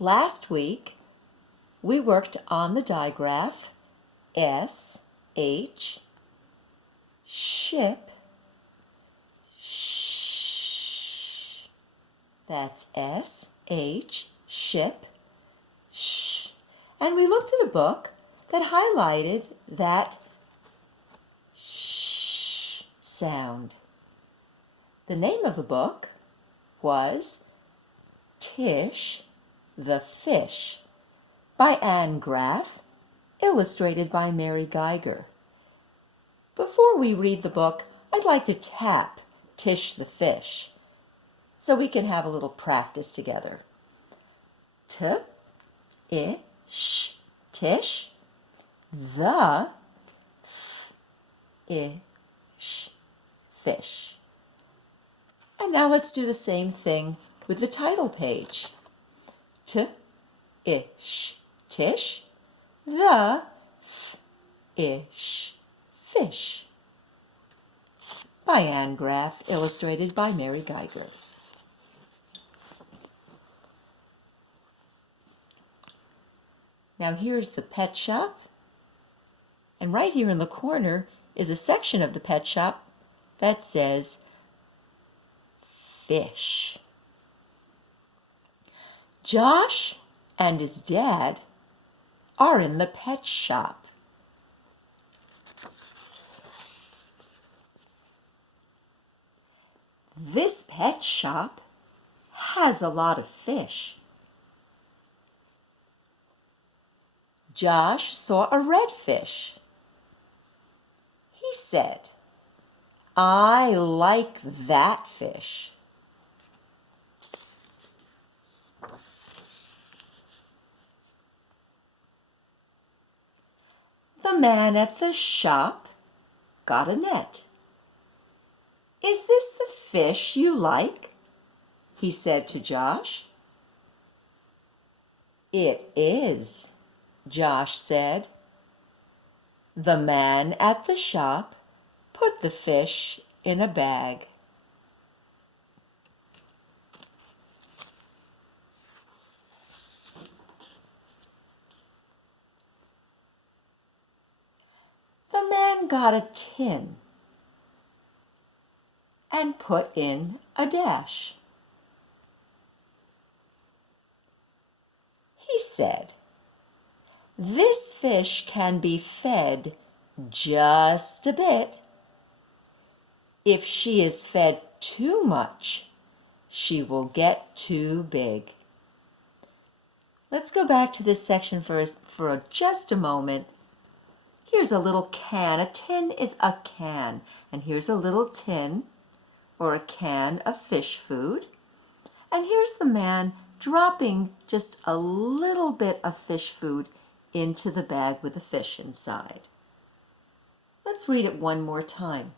Last week, we worked on the digraph S-H, ship, sh. That's S-H, ship, sh. And we looked at a book that highlighted that sh sound. The name of the book was Tish the Fish by Anne Graff, illustrated by Mary Geiger. Before we read the book, I'd like to tap Tish the Fish so we can have a little practice together. T-I-sh, Tish, the F-I-sh, fish. And now let's do the same thing with the title page. T-I-sh, Tish, the F-I-sh, fish. By Anne Graff, illustrated by Mary Geiger. Now here's the pet shop, and right here in the corner is a section of the pet shop that says fish. Josh and his dad are in the pet shop. This pet shop has a lot of fish. Josh saw a red fish. He said, "I like that fish." The man at the shop got a net. "Is this the fish you like?" he said to Josh. "It is," Josh said. The man at the shop put the fish in a bag. The man got a tin and put in a dash. He said, "This fish can be fed just a bit. If she is fed too much, she will get too big." Let's go back to this section for just a moment. Here's a little can. A tin is a can. And here's a little tin or a can of fish food. And here's the man dropping just a little bit of fish food into the bag with the fish inside. Let's read it one more time.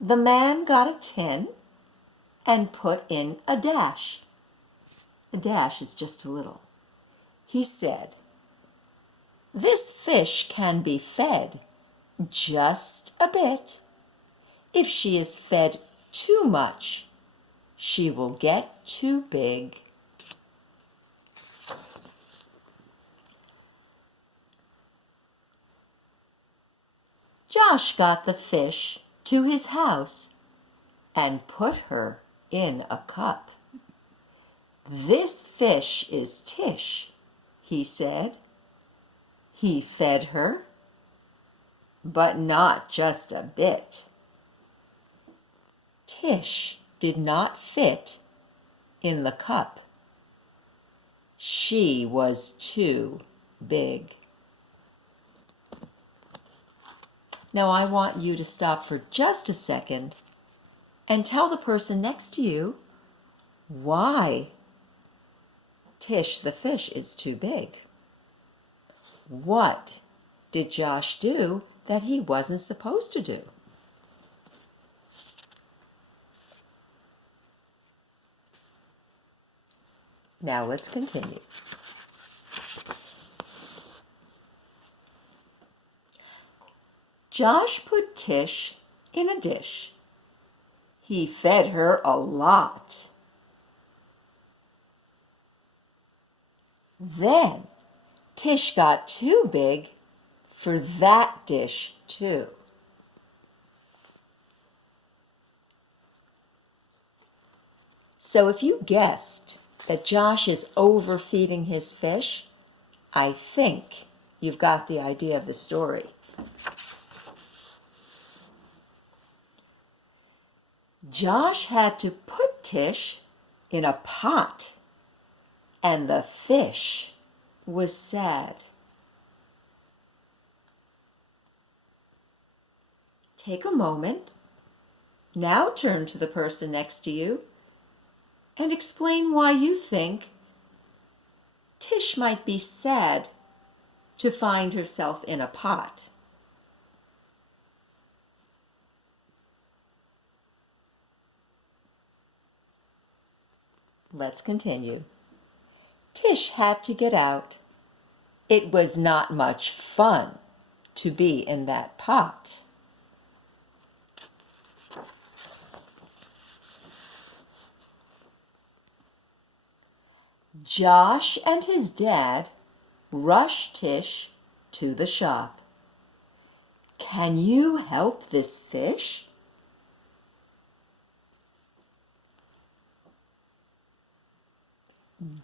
The man got a tin and put in a dash. A dash is just a little. He said, "This fish can be fed just a bit. If she is fed too much, she will get too big." Josh got the fish to his house and put her in a cup. "This fish is Tish," he said. He fed her, but not just a bit. Tish did not fit in the cup. She was too big. Now I want you to stop for just a second and tell the person next to you why Tish the fish is too big. What did Josh do that he wasn't supposed to do? Now let's continue. Josh put Tish in a dish. He fed her a lot. Then Tish got too big for that dish too. So if you guessed that Josh is overfeeding his fish, I think you've got the idea of the story. Josh had to put Tish in a pot, and the fish was sad. Take a moment. Now turn to the person next to you and explain why you think Tish might be sad to find herself in a pot. Let's continue. Tish had to get out. It was not much fun to be in that pot. Josh and his dad rushed Tish to the shop. "Can you help this fish?"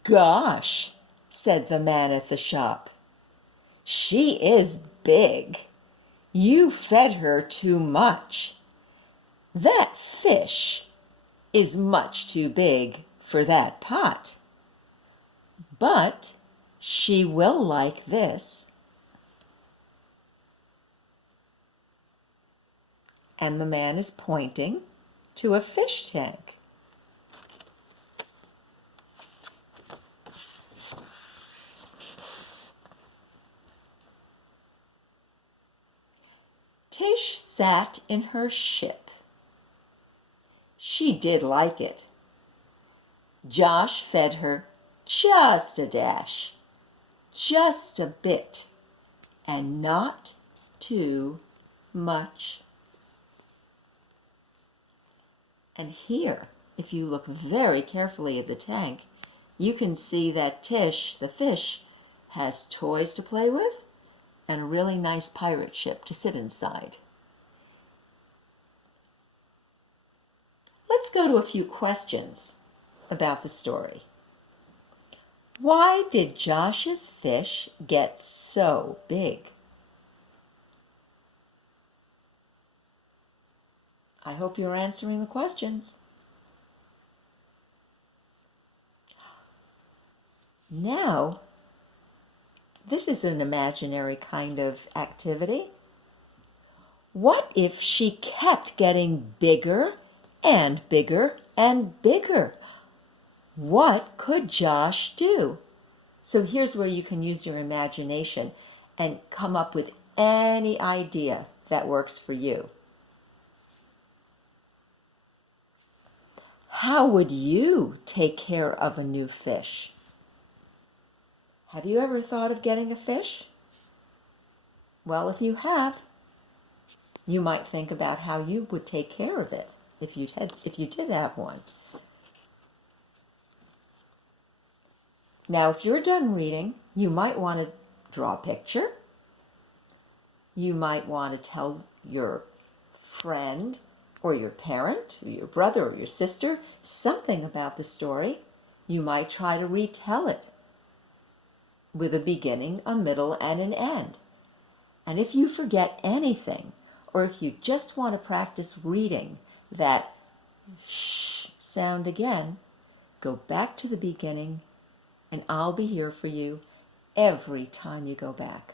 "Gosh," said the man at the shop, "she is big. You fed her too much. That fish is much too big for that pot. But she will like this." And the man is pointing to a fish tank. Tish sat in her ship. She did like it. Josh fed her just a dash, just a bit, and not too much. And here, if you look very carefully at the tank, you can see that Tish, the fish, has toys to play with and a really nice pirate ship to sit inside. Let's go to a few questions about the story. Why did Josh's fish get so big? I hope you're answering the questions. Now, this is an imaginary kind of activity. What if she kept getting bigger and bigger and bigger? What could Josh do? So here's where you can use your imagination and come up with any idea that works for you. How would you take care of a new fish? Have you ever thought of getting a fish? Well, if you have, you might think about how you would take care of it if you did have one. Now, if you're done reading, you might want to draw a picture. You might want to tell your friend or your parent or your brother or your sister something about the story. You might try to retell it with a beginning, a middle, and an end. And if you forget anything, or if you just want to practice reading that shh sound again, go back to the beginning, and I'll be here for you every time you go back.